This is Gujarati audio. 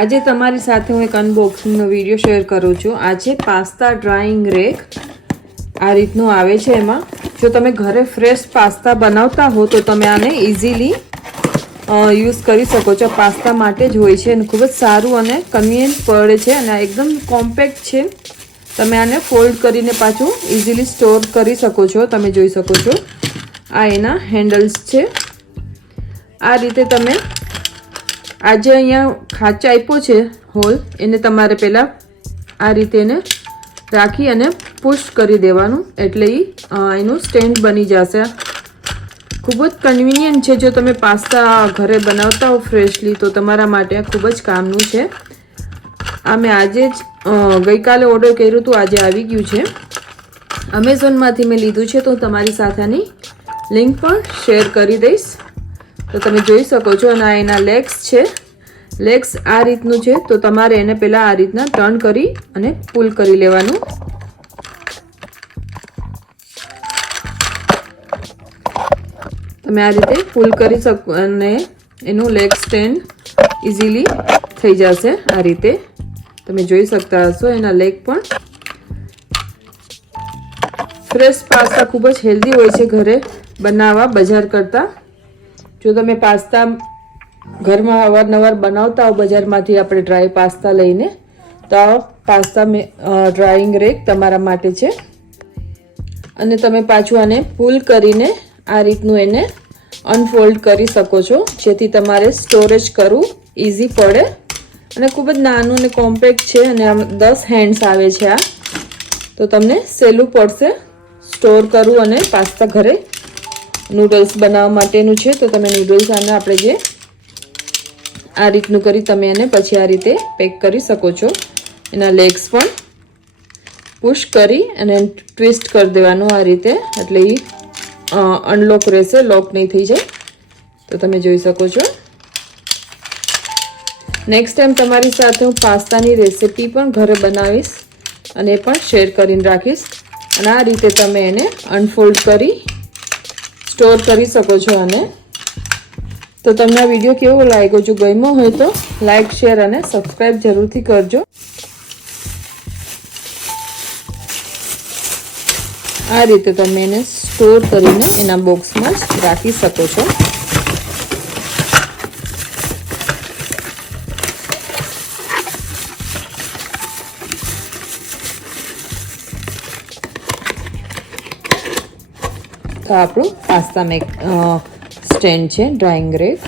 આજે તમારી સાથે હું એક અનબોક્સિંગનો વિડીયો શેર કરું છું। આ છે પાસ્તા ડ્રાઇંગ રેક। આ રીતનું આવે છે। એમાં જો તમે ઘરે ફ્રેશ પાસ્તા બનાવતા હો તો તમે આને ઇઝીલી યુઝ કરી શકો છો। પાસ્તા માટે જ હોય છે અને ખૂબ જ સારું અને કન્વીનિયન્ટ પડે છે અને એકદમ કોમ્પેક્ટ છે। તમે આને ફોલ્ડ કરીને પાછું ઇઝીલી સ્ટોર કરી શકો છો। તમે જોઈ શકો છો આ એના હેન્ડલ્સ છે। આ રીતે તમે આજે અહીંયા ખાંચ આપ્યો છે હોલ, એને તમારે પહેલાં આ રીતે એને રાખી અને પુશ કરી દેવાનું, એટલે એનું સ્ટેન્ડ બની જશે। ખૂબ જ કન્વીનિયન્ટ છે। જો તમે પાસ્તા ઘરે બનાવતા હો ફ્રેશલી તો તમારા માટે ખૂબ જ કામનું છે। આ મેં આજે જ ગઈકાલે ઓર્ડર કર્યું હતું, આજે આવી ગયું છે। અમેઝોનમાંથી મેં લીધું છે તો તમારી સાથે આની લિંક પણ શેર કરી દઈશ તો તમે જોઈ શકો છો। અને આ એના લેગ્સ છે। લેગ્સ આ રીતનું છે તો તમારે એને પહેલાં આ રીતના ટર્ન કરી અને પુલ કરી લેવાનું। તમે આ રીતે પુલ કરી શકો અને એનું લેગ સ્ટેન્ડ ઇઝીલી થઈ જશે। આ રીતે તમે જોઈ શકતા હશો। એના લેગ પણ ફ્રેશ પાસ્તા ખૂબ જ હેલ્ધી હોય છે ઘરે બનાવવા બજાર કરતાં। જો તમે પાસ્તા ઘરમાં અવારનવાર બનાવતા હો બજારમાંથી આપણે ડ્રાય પાસ્તા લઈને, તો આ પાસ્તા ડ્રાઇંગ રેક તમારા માટે છે। અને તમે પાછું આને પુલ કરીને આ રીતનું એને અનફોલ્ડ કરી શકો છો, જેથી તમારે સ્ટોરેજ કરવું ઇઝી પડે। અને ખૂબ જ નાનું અને કોમ્પેક્ટ છે અને આમ 10 હેન્ડ્સ આવે છે આ, તો તમને સહેલું પડશે સ્ટોર કરવું। અને પાસ્તા ઘરે નૂડલ્સ બનાવવા માટેનું છે તો તમે નૂડલ્સ આને આપણે જે આ રીતનું કરી તમે એને પછી આ રીતે પેક કરી શકો છો। એના લેગ્સ પણ પુશ કરી અને ટ્વિસ્ટ કરી દેવાનું આ રીતે, એટલે એ અનલોક રહેશે, લોક નહીં થઈ જાય। તો તમે જોઈ શકો છો। નેક્સ્ટ ટાઈમ તમારી સાથે હું પાસ્તાની રેસિપી પણ ઘરે બનાવીશ અને એ પણ શેર કરીને રાખીશ। અને આ રીતે તમે એને અનફોલ્ડ કરી સ્ટોર કરી શકો છો। અને તો તમને આ વિડીયો કેવો લાગ્યો? જો ગમ્યો હોય તો લાઈક, શેર અને સબસ્ક્રાઈબ જરૂરથી કરજો। આ રીતે તમે એને સ્ટોર કરીને એના બોક્સમાં જ રાખી શકો છો। તો આપણું પાસ્તા સ્ટેન્ડ છે ડ્રાઇંગ રેક।